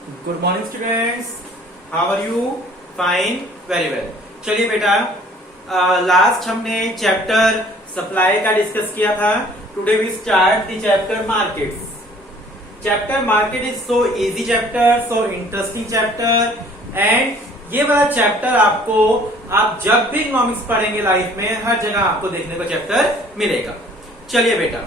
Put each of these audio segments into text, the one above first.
Good morning students, how are you? Fine, very well. चलिए बेटा, last हमने chapter supply का डिस्कस किया था। Today we start the chapter markets. Chapter market is so easy chapter, so interesting chapter, and ये वाला chapter आपको आप जब भी इकोनॉमिक्स पढ़ेंगे लाइफ में हर जगह आपको देखने को चैप्टर मिलेगा। चलिए बेटा,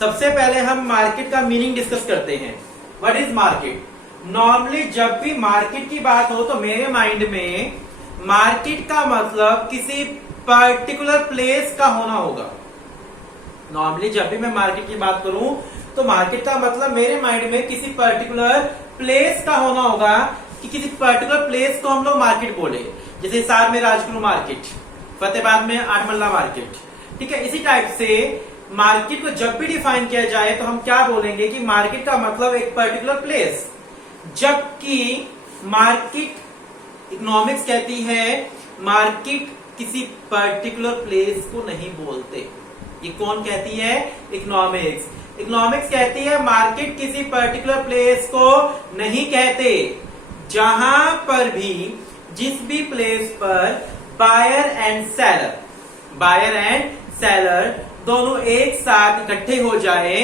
सबसे पहले हम मार्केट का मीनिंग डिस्कस करते हैं। What is market? नॉर्मली जब भी मार्केट की बात हो तो मेरे माइंड में मार्केट का मतलब किसी पर्टिकुलर प्लेस का होना होगा। नॉर्मली जब भी मैं मार्केट की बात करूं तो मार्केट का मतलब मेरे माइंड में किसी पर्टिकुलर प्लेस का होना होगा, कि किसी पर्टिकुलर प्लेस को हम लोग मार्केट बोले। जैसे हिसार में राजगुरु मार्केट, फतेहाबाद में आठमल्ला मार्केट, ठीक है। इसी टाइप से मार्केट को जब भी डिफाइन किया जाए तो हम क्या बोलेंगे कि मार्केट का मतलब एक पर्टिकुलर प्लेस, जबकि मार्केट इकोनॉमिक्स कहती है मार्केट किसी पर्टिकुलर प्लेस को नहीं बोलते। ये कौन कहती है? इकोनॉमिक्स। इकोनॉमिक्स कहती है मार्केट किसी पर्टिकुलर प्लेस को नहीं कहते, जहां पर भी जिस भी प्लेस पर बायर एंड सेलर दोनों एक साथ इकट्ठे हो जाए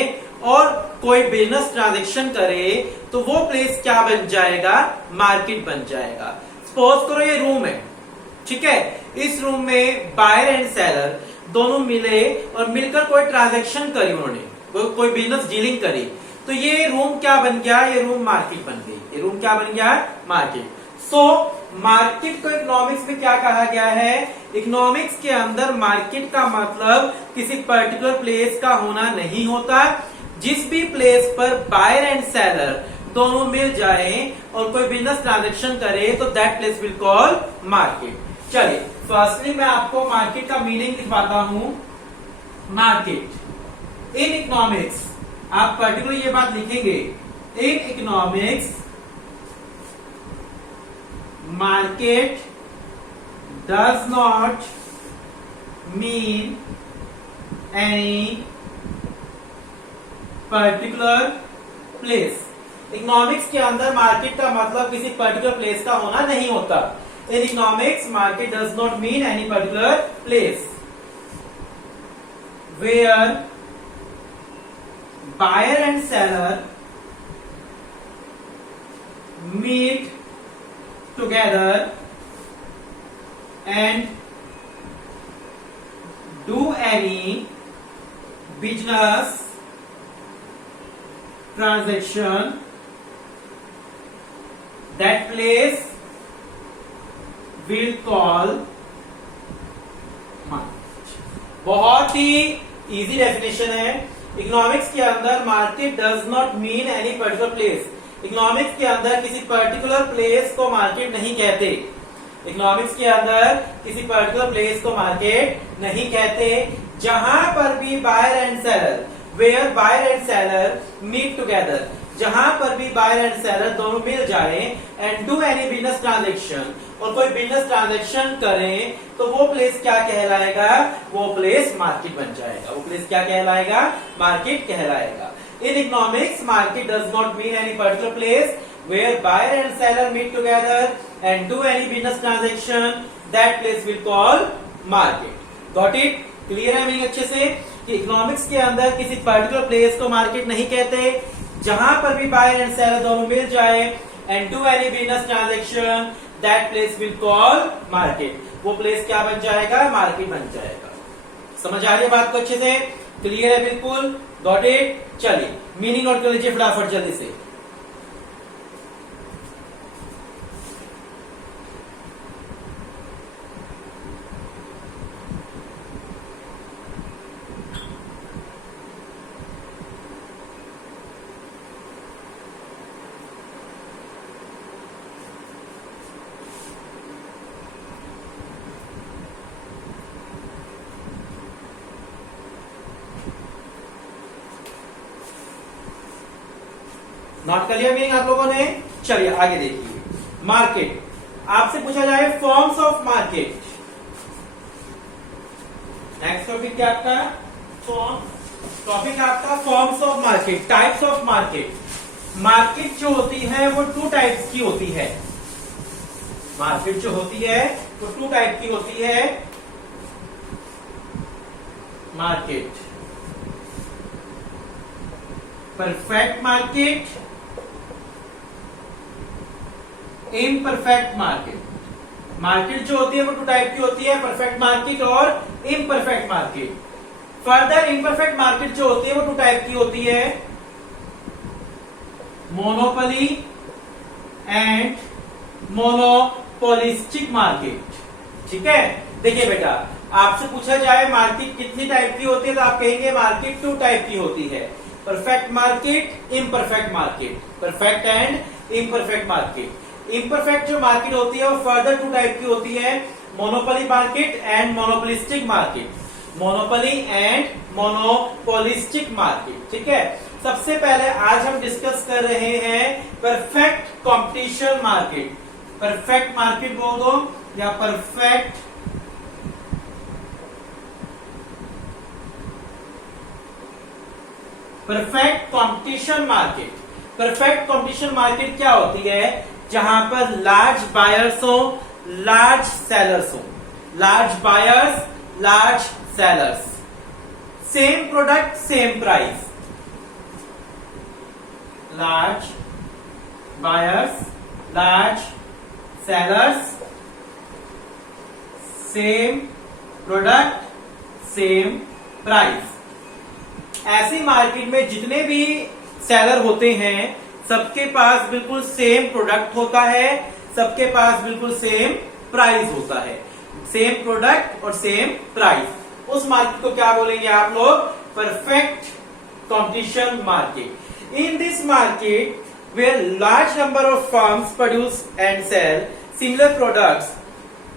और कोई बिजनेस ट्रांजेक्शन करे तो वो प्लेस क्या बन जाएगा? मार्केट बन जाएगा। सपोज करो ये रूम है, ठीक है। इस रूम में बायर एंड सेलर दोनों मिले और मिलकर कोई ट्रांजेक्शन करी, उन्होंने कोई बिजनेस डीलिंग करी, तो ये रूम क्या बन गया? ये रूम मार्केट बन गई। ये रूम क्या बन गया? मार्केट। सो मार्केट को इकोनॉमिक्स में क्या कहा गया है? इकोनॉमिक्स के अंदर मार्केट का मतलब किसी पर्टिकुलर प्लेस का होना नहीं होता। जिस भी प्लेस पर बायर एंड सेलर दोनों मिल जाए और कोई बिजनेस ट्रांजेक्शन करे तो that place will call market. चलिए, फर्स्टली मैं आपको मार्केट का मीनिंग लिखवाता हूं। मार्केट इन इकोनॉमिक्स, आप पर्टिकुलर ये बात लिखेंगे, इन economics market does not mean any particular place. Economics के अंदर मार्केट का मतलब किसी पर्टिकुलर प्लेस का होना नहीं होता। In economics market does not mean any particular place where buyer and seller meet together and do any business transaction, that place will call market। बहुत ही इजी डेफिनेशन है। इकोनॉमिक्स के अंदर market does not mean any particular place. Economics के अंदर किसी particular place को market नहीं कहते। इकोनॉमिक्स के अंदर किसी पर्टिकुलर प्लेस को मार्केट नहीं कहते, जहां पर भी buyer and seller, where buyer and seller meet together, जहां पर भी बायर एंड सेलर दोनों मिल जाए and do any business transaction, और कोई बिजनेस ट्रांजेक्शन करें तो वो प्लेस क्या कहलाएगा? वो प्लेस मार्केट बन जाएगा। वो प्लेस क्या कहलाएगा? मार्केट कहलाएगा। In economics, market does not mean any particular place where buyer and seller meet together and do any business transaction. That place will call market. Got it? Clear है meaning अच्छे से कि economics के अंदर किसी particular place को market नहीं कहते, जहां पर भी बायर एंड सेलर दोनों मिल जाए and do any business transaction, that place will call market. वो प्लेस क्या बन जाएगा? मार्केट बन जाएगा। समझ आ रही है बात को अच्छे से? क्लियर है बिल्कुल? Got it? चलिए मीनिंग नोट कर लीजिए फटाफट जल्दी से। नोट कर लिया मीनिंग आप लोगों ने? चलिए आगे देखिए। मार्केट, आपसे पूछा जाए forms of market. Next topic क्या आपका? टॉपिक आपका forms of market, types of market. Market जो होती है वो टू टाइप्स की होती है। मार्केट जो होती है वो टू टाइप की होती है। Market, perfect market, imperfect market. Market जो होती है वो टू टाइप की होती है, परफेक्ट मार्केट और imperfect market. Further imperfect market जो होती है वो टू टाइप की होती है, मोनोपोली एंड मोनोपोलिस्टिक मार्केट। ठीक है, देखिए बेटा, आपसे पूछा जाए मार्केट कितनी टाइप की होती है तो आप कहेंगे मार्केट टू टाइप की होती है, perfect market, imperfect market, perfect and imperfect market. Imperfect जो मार्केट होती है वो फर्दर टू टाइप की होती है, monopoly market and monopolistic market. Monopoly and monopolistic market. ठीक है, सबसे पहले आज हम डिस्कस कर रहे हैं perfect competition market. Perfect market बोल दो या perfect competition market. Perfect competition market क्या होती है? जहां पर लार्ज बायर्स हो, लार्ज सेलर्स हो। Large buyers, large sellers, same product same price. Large buyers, large sellers, same product same price. ऐसी मार्केट में जितने भी सेलर होते हैं सबके पास बिल्कुल सेम प्रोडक्ट होता है, सबके पास बिल्कुल सेम प्राइस होता है। सेम प्रोडक्ट और सेम प्राइस। उस मार्केट को क्या बोलेंगे आप लोग? Perfect competition market. In this market where large number of firms produce and sell similar products.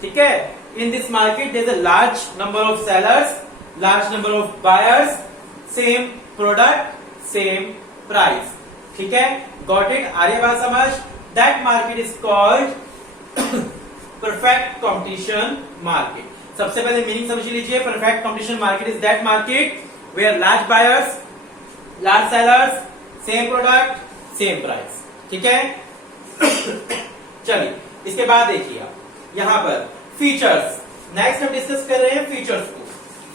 ठीक है, in this market there is a large number of sellers, large number of buyers, same product same price. ठीक है, got it? आ रही बात समझ? That market is called perfect competition market. सबसे पहले मीनिंग समझ लीजिए। Perfect competition market is that market where large buyers, large sellers, same product same price. ठीक है, चलिए इसके बाद देखिए आप यहां पर फीचर्स। नेक्स्ट हम डिस्कस कर रहे हैं फीचर्स को।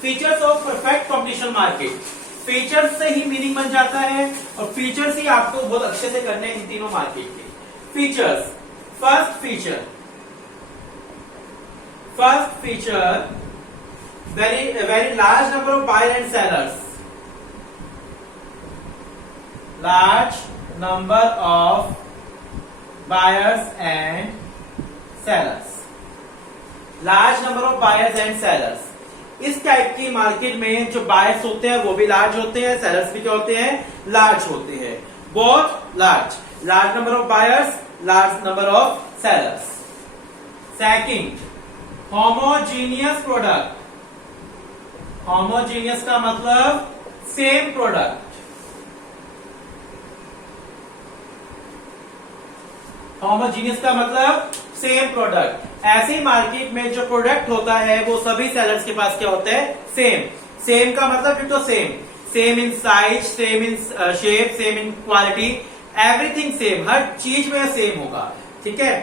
Features of perfect competition market. Features से ही मीनिंग बन जाता है और फीचर्स ही आपको बहुत अच्छे से करने हैं इन तीनों मार्केट के। Features, first feature, very large number of buyers and sellers. Large number of buyers and sellers. Large number of buyers and sellers. इस टाइप की मार्केट में जो बायर्स होते हैं वो भी लार्ज होते हैं, सेलर्स भी क्या होते हैं? लार्ज होते हैं। Both large, large number of buyers, large number of sellers. Second, homogeneous product. Homogeneous का मतलब सेम प्रोडक्ट। होमोजीनियस का मतलब सेम प्रोडक्ट। ऐसी मार्केट में जो प्रोडक्ट होता है वो सभी सेलर्स के पास क्या होता है? सेम। सेम का मतलब ditto same, same in size, same in shape, same in quality, everything same, हर चीज में सेम होगा। ठीक है,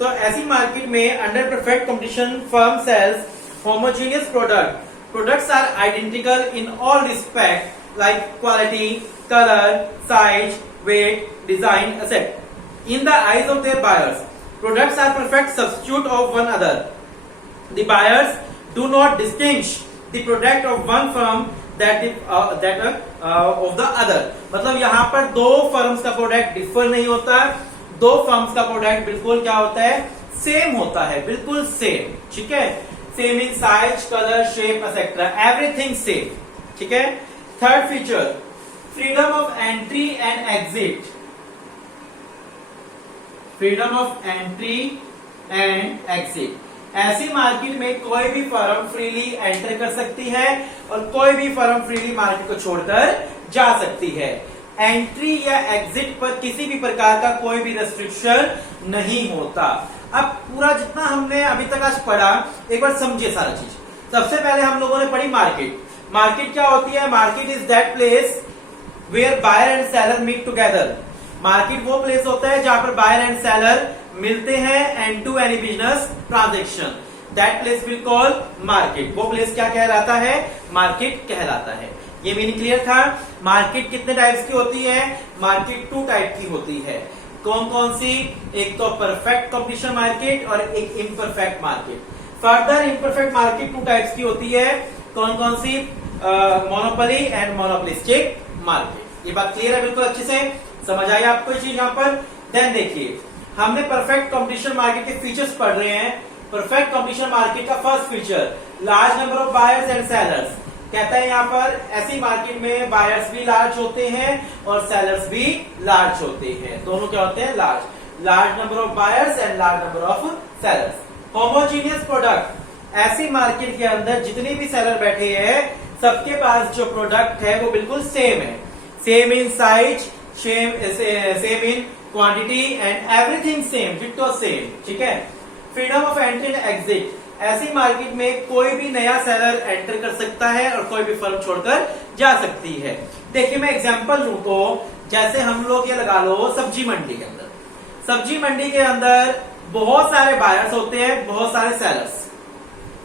तो ऐसी मार्केट में under perfect competition firm sells homogeneous product. Products are identical in all respect like quality, colour, size, weight, design एसेट। In the eyes of their buyers, products are perfect substitute of one another. The buyers do not distinguish the product of one firm of the other. मतलब यहाँ पर दो firms का product differ नहीं होता, दो firms का प्रोडक्ट बिल्कुल क्या होता है? सेम होता है, बिल्कुल सेम। ठीक है, same in size, colour, shape etcetera, everything same. ठीक है। Third feature, freedom of entry and exit. Freedom of entry and exit. ऐसी मार्केट में कोई भी फर्म फ्रीली एंटर कर सकती है और कोई भी फर्म फ्रीली मार्केट को छोड़कर जा सकती है। एंट्री या एग्जिट पर किसी भी प्रकार का कोई भी रेस्ट्रिक्शन नहीं होता। अब पूरा जितना हमने अभी तक आज पढ़ा एक बार समझिए सारा चीज। सबसे पहले हम लोगों ने पढ़ी मार्केट। मार्केट क्या होती है? Market is that place where buyer and seller meet together. Market वो प्लेस होता है जहां पर बायर एंड सेलर मिलते हैं and do any business transaction, that place will call market. वो प्लेस क्या कहलाता है? मार्केट कहलाता है। ये मीनिंग क्लियर था? मार्केट कितने टाइप्स की होती है? मार्केट 2 टाइप की होती है। कौन कौन सी? एक तो परफेक्ट कंपटीशन मार्केट और एक imperfect market. Further imperfect market 2 types की होती है। कौन कौन सी? Monopoly and monopolistic market. ये बात क्लियर है? बिल्कुल अच्छे से समझ आई आपको चीज यहाँ पर? देन देखिए, हमने परफेक्ट कंपटीशन मार्केट के फीचर्स पढ़ रहे हैं। परफेक्ट कंपटीशन मार्केट का first feature, large number of buyers and sellers. कहता है यहाँ पर ऐसी मार्केट में बायर्स भी लार्ज होते हैं और सेलर्स भी लार्ज होते हैं। दोनों क्या होते हैं? Large number of buyers and large number of sellers. Homogeneous product, ऐसी मार्केट के अंदर जितने भी सेलर बैठे हैं सबके पास जो प्रोडक्ट है वो बिल्कुल सेम है। Same in size, same in quantity and everything same, ditto same. ठीक है। Freedom of entry and exit, ऐसी मार्केट में कोई भी नया सेलर एंटर कर सकता है और कोई भी फर्म छोड़कर जा सकती है। देखिए मैं एग्जांपल लूं तो जैसे हम लोग ये लगा लो सब्जी मंडी के अंदर, सब्जी मंडी के अंदर बहुत सारे बायर्स होते हैं, बहुत सारे सेलर्स।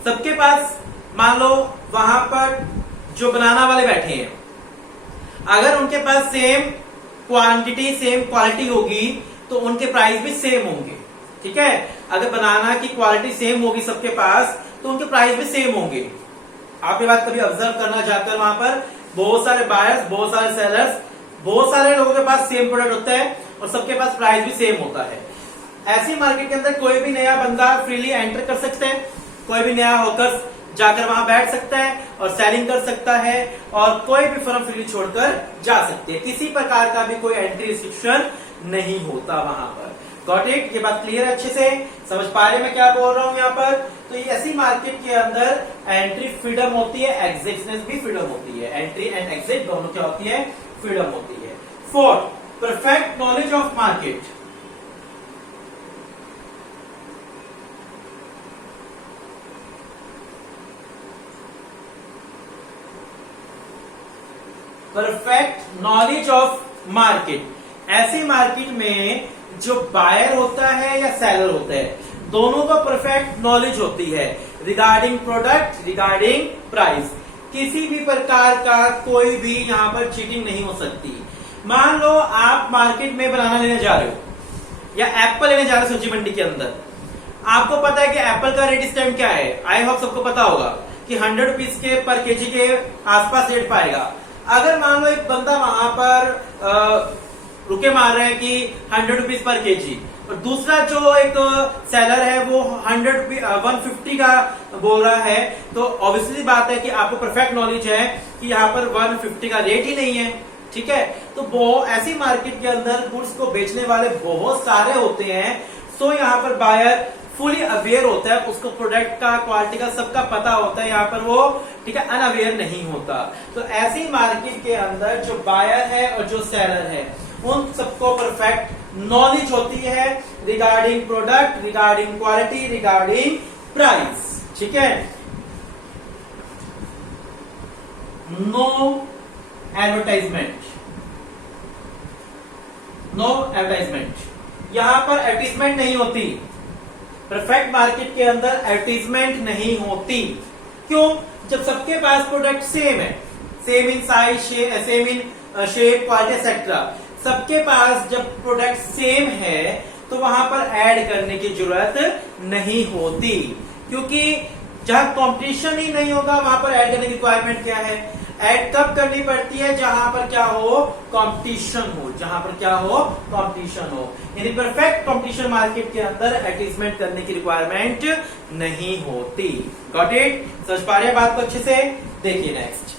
सबके पास मान लो वहां पर जो बनाना वाले बैठे हैं, अगर उनके पास सेम क्वांटिटी सेम क्वालिटी होगी तो उनके प्राइस भी सेम होंगे। ठीक है। अगर बनाना की क्वालिटी सेम होगी सबके पास तो उनके प्राइस भी सेम होंगे। आप ये बात कभी ऑब्जर्व करना, जाकर वहां पर बहुत सारे बायर्स, बहुत सारे सेलर्स, बहुत सारे लोगों के पास सेम प्रोडक्ट होता है और सबके पास प्राइस भी सेम होता है। ऐसी मार्केट के अंदर कोई भी नया बंदा फ्रीली एंटर कर सकता है, कोई भी नया होकर जाकर वहां बैठ सकता है और सेलिंग कर सकता है और कोई भी फर्म फ्रीली छोड़कर जा सकती है। किसी प्रकार का भी कोई एंट्री रिस्ट्रिक्शन नहीं होता वहां पर। Got it? ये बात क्लियर अच्छे से समझ पा रहे मैं क्या बोल रहा हूं यहाँ पर? तो ये ऐसी मार्केट के अंदर एंट्री फ्रीडम होती है, एग्जिटनेस भी फ्रीडम होती है। एंट्री एंड एग्जिट दोनों क्या होती है? फ्रीडम होती है। Fourth, perfect knowledge of market. Perfect knowledge of market, ऐसी मार्केट में जो बायर होता है या सेलर होता है दोनों को परफेक्ट नॉलेज होती है रिगार्डिंग प्रोडक्ट, रिगार्डिंग प्राइस। किसी भी प्रकार का कोई भी यहाँ पर चीटिंग नहीं हो सकती। मान लो आप मार्केट में बनाना लेने जा रहे हो या एप्पल लेने जा रहे हो सब्जी मंडी के अंदर, आपको पता है कि एप्पल का रेट इस टाइम क्या है? आई होप सबको पता होगा कि 100 रुपीज के पर केजी के आसपास रेट पाएगा। अगर मान लो एक बंदा वहां पर रुके मार रहे हैं कि 100 रुपीज पर केजी और दूसरा जो एक सेलर है वो 150 का बोल रहा है, तो ऑब्वियसली बात है कि आपको परफेक्ट नॉलेज है कि यहाँ पर 150 का रेट ही नहीं है। ठीक है। तो वो ऐसी मार्केट के अंदर गुड्स को बेचने वाले बहुत सारे होते हैं। सो यहाँ पर बायर फुली अवेयर होता है, उसको प्रोडक्ट का क्वालिटी का सबका पता होता है। यहाँ पर वो ठीक है अनअवेयर नहीं होता। तो ऐसी मार्केट के अंदर जो बायर है और जो सेलर है उन सबको परफेक्ट नॉलेज होती है regarding product, regarding quality, regarding price. ठीक है। नो एडवर्टाइजमेंट, नो एडवर्टाइजमेंट, यहां पर एडवर्टाइजमेंट नहीं होती। परफेक्ट मार्केट के अंदर एडवर्टाइजमेंट नहीं होती। क्यों? जब सबके पास प्रोडक्ट सेम है, same in size, same in shape, quality etcetera, सबके पास जब प्रोडक्ट सेम है तो वहां पर ऐड करने की जरूरत नहीं होती, क्योंकि जहां कंपटीशन ही नहीं होगा वहां पर ऐड करने की रिक्वायरमेंट क्या है? ऐड कब करनी पड़ती है? जहां पर क्या हो? कंपटीशन हो। जहां पर क्या हो? कंपटीशन हो। यानी परफेक्ट कंपटीशन मार्केट के अंदर एडवर्टाइजमेंट करने की रिक्वायरमेंट नहीं होती। Got it? समझ पा रहे हैं बात को अच्छे से? देखिए नेक्स्ट,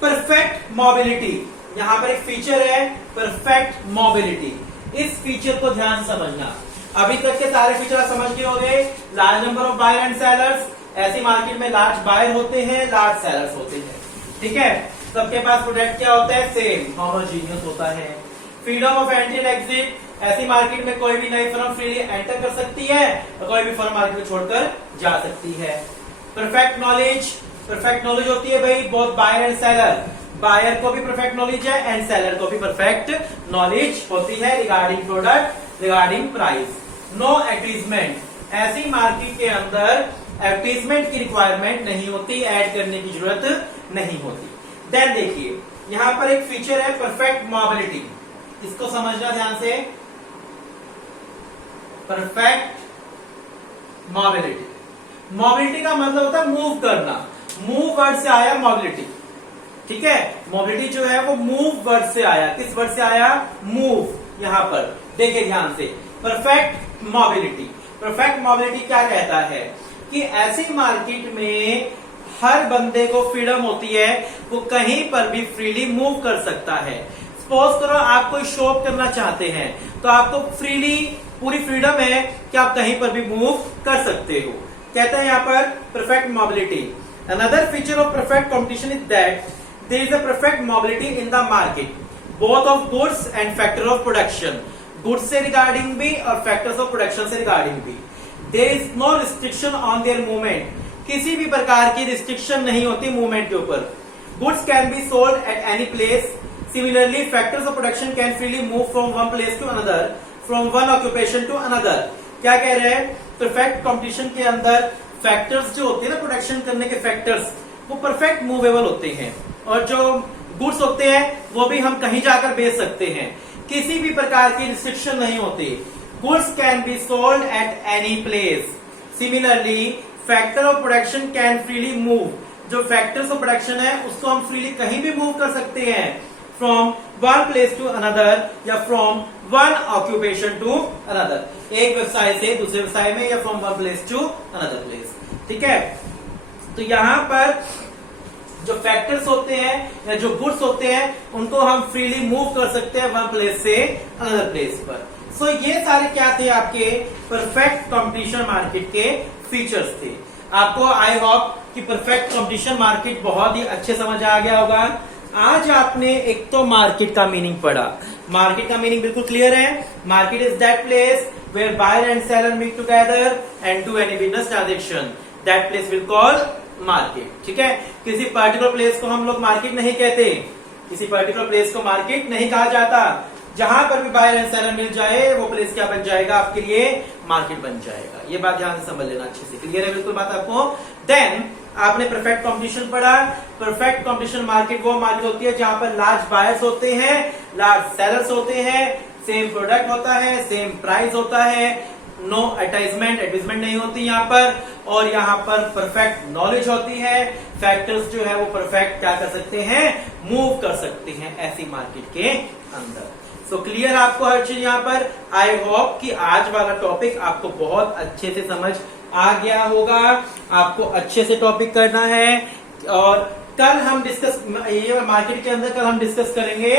परफेक्ट मोबिलिटी। यहां पर एक फीचर है परफेक्ट मोबिलिटी। इस फीचर को ध्यान से समझना। अभी तक के सारे फीचर आप समझ गए होंगे। Large number of buyer and sellers, ऐसी मार्केट में लार्ज बायर होते हैं, लार्ज सेलर्स होते हैं। ठीक है। सबके पास प्रोडक्ट क्या होता है? सेम, होमोजीनियस होता है। Freedom of entry and exit, ऐसी मार्केट में कोई भी नई फर्म फ्रीली एंटर कर सकती है और कोई भी फर्म मार्केट में छोड़कर जा सकती है। परफेक्ट नॉलेज, परफेक्ट नॉलेज होती है भाई both buyer and seller. Buyer को भी परफेक्ट नॉलेज है एंड सेलर को भी परफेक्ट नॉलेज होती है regarding product, regarding price. No advertisement, ऐसी मार्केट के अंदर एडवर्टाइजमेंट की रिक्वायरमेंट नहीं होती, ऐड करने की जरूरत नहीं होती। देन देखिए यहां पर एक फीचर है परफेक्ट मोबिलिटी, इसको समझना ध्यान से। परफेक्ट मोबिलिटी, मोबिलिटी का मतलब होता है मूव करना, मूव वर्ड से आया मोबिलिटी, ठीक है। मोबिलिटी जो है वो मूव वर्ड से आया, किस वर्ड से आया? मूव। यहां पर देखिए ध्यान से, परफेक्ट मोबिलिटी, परफेक्ट मोबिलिटी क्या कहता है कि ऐसी मार्केट में हर बंदे को फ्रीडम होती है, वो कहीं पर भी फ्रीली मूव कर सकता है। सपोज करो आप कोई शॉप करना चाहते हैं तो आपको फ्रीली पूरी फ्रीडम है कि आप कहीं पर भी मूव कर सकते हो, कहते हैं यहां पर perfect mobility. Another feature of perfect competition is that there is a perfect mobility in the market both of goods and factor of production, goods से रिगार्डिंग भी और फैक्टर्स ऑफ प्रोडक्शन से रिगार्डिंग भी। There is no restriction on their movement, किसी भी प्रकार की restriction नहीं होती मूवमेंट के ऊपर। Goods can be sold at any place, similarly factors of production can freely move from one place to another, from one occupation to another. क्या कह रहे हैं? परफेक्ट कंपटीशन के अंदर फैक्टर्स जो होते हैं ना प्रोडक्शन करने के फैक्टर्स, वो परफेक्ट मूवेबल होते हैं, और जो गुड्स होते हैं वो भी हम कहीं जाकर बेच सकते हैं, किसी भी प्रकार की रिस्ट्रिक्शन नहीं होती। Goods can be sold at any place, similarly factor of production can freely move, जो फैक्टर्स ऑफ प्रोडक्शन है उसको हम फ्रीली कहीं भी मूव कर सकते हैं, from one place to another या from one occupation to another, एक व्यवसाय से दूसरे व्यवसाय में या from one place to another place, ठीक है। तो यहां पर जो फैक्टर्स होते हैं या जो गुड्स होते हैं उनको हम फ्रीली मूव कर सकते हैं वन प्लेस से अनदर प्लेस पर। सो ये सारे क्या थे आपके परफेक्ट कंपटीशन मार्केट के फीचर्स थे। आपको आई होप कि परफेक्ट कंपटीशन मार्केट बहुत ही अच्छे समझ आ गया होगा। आज आपने एक तो मार्केट का मीनिंग पढ़ा, मार्केट का मीनिंग बिल्कुल क्लियर है। Market is that place where buyer and seller meet together and do any business transaction, that place will call market, ठीक है। किसी पर्टिकुलर प्लेस को हम लोग मार्केट नहीं कहते, किसी पर्टिकुलर प्लेस को मार्केट नहीं कहा जाता। जहां पर भी बायर एंड सेलर मिल जाए वो प्लेस क्या बन जाएगा आपके लिए? मार्केट बन जाएगा। ये बात ध्यान से समझ लेना, अच्छे से क्लियर है बिल्कुल बात आपको। देन आपने परफेक्ट कंपटीशन पढ़ा। परफेक्ट कंपटीशन मार्केट वो मार्केट होती है जहां पर लार्ज बायर्स होते हैं, लार्ज सेलर्स होते हैं, सेम प्रोडक्ट होता है, सेम प्राइस होता है, नो एडवर्टाइजमेंट नहीं होती यहाँ पर, और यहाँ पर परफेक्ट नॉलेज होती है। फैक्टर्स जो है वो परफेक्ट क्या कर सकते हैं? मूव कर सकते हैं ऐसी मार्केट के अंदर। सो क्लियर आपको हर चीज यहाँ पर। आई होप कि आज वाला टॉपिक आपको बहुत अच्छे से समझ आ गया होगा। आपको अच्छे से टॉपिक करना है, और कल हम डिस्कस, ये मार्केट के अंदर कल हम डिस्कस करेंगे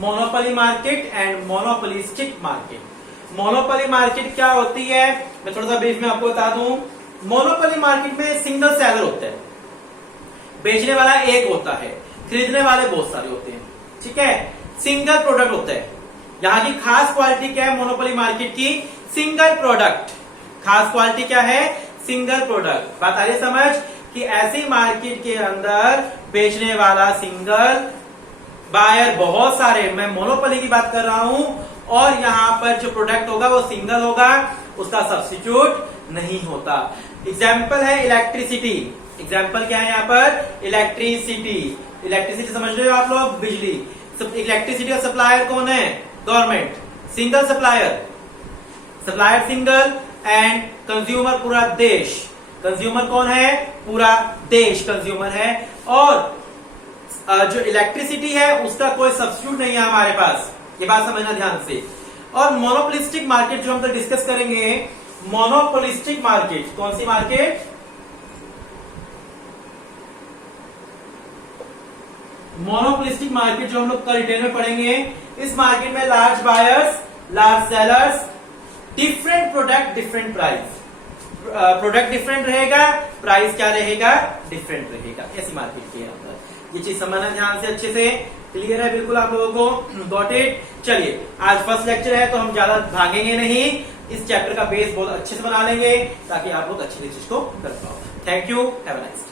monopoly market and monopolistic market. Monopoly market क्या होती है मैं थोड़ा सा ब्रीफ में आपको बता दूं। मोनोपोली मार्केट में सिंगल सेलर होता है, बेचने वाला एक होता है, खरीदने वाले बहुत सारे होते हैं, ठीक है। सिंगल प्रोडक्ट होता है। यहाँ की खास क्वालिटी क्या है मोनोपोली मार्केट की? Single product. खास क्वालिटी क्या है? Single product. बात आ रही है समझ कि ऐसी मार्केट के अंदर बेचने वाला सिंगल, बायर बहुत सारे, मैं मोनोपोली की बात कर रहा हूं, और यहां पर जो प्रोडक्ट होगा वो सिंगल होगा, उसका सब्स्टिट्यूट नहीं होता। एग्जाम्पल है इलेक्ट्रिसिटी। एग्जाम्पल क्या है यहाँ पर? इलेक्ट्रिसिटी। इलेक्ट्रिसिटी समझ रहे हो आप लोग? बिजली। इलेक्ट्रिसिटी का सप्लायर कौन है? Government. Single supplier, supplier single, and consumer पूरा देश। कंज्यूमर कौन है? पूरा देश कंज्यूमर है। और जो इलेक्ट्रिसिटी है उसका कोई सब्स्टिट्यूट नहीं है हमारे पास, ये बात समझना ध्यान से। और मोनोपोलिस्टिक मार्केट जो हम कल डिस्कस करेंगे, मोनोपोलिस्टिक मार्केट, कौन सी मार्केट? मोनोपोलिस्टिक मार्केट जो हम लोग कल डिटेल में पढ़ेंगे। इस मार्केट में large buyers, large sellers, different product, different price. Product different रहेगा, प्राइस क्या रहेगा? डिफरेंट रहेगा। ऐसी मार्केट के अंदर ये चीज समझना ध्यान से, अच्छे से। क्लियर है बिल्कुल आप लोगों को? Got it? चलिए आज फर्स्ट लेक्चर है तो हम ज्यादा भागेंगे नहीं, इस चैप्टर का बेस बहुत अच्छे से बना लेंगे ताकि आप लोग अच्छे से चीज को कर पाओ। Thank you, have a nice.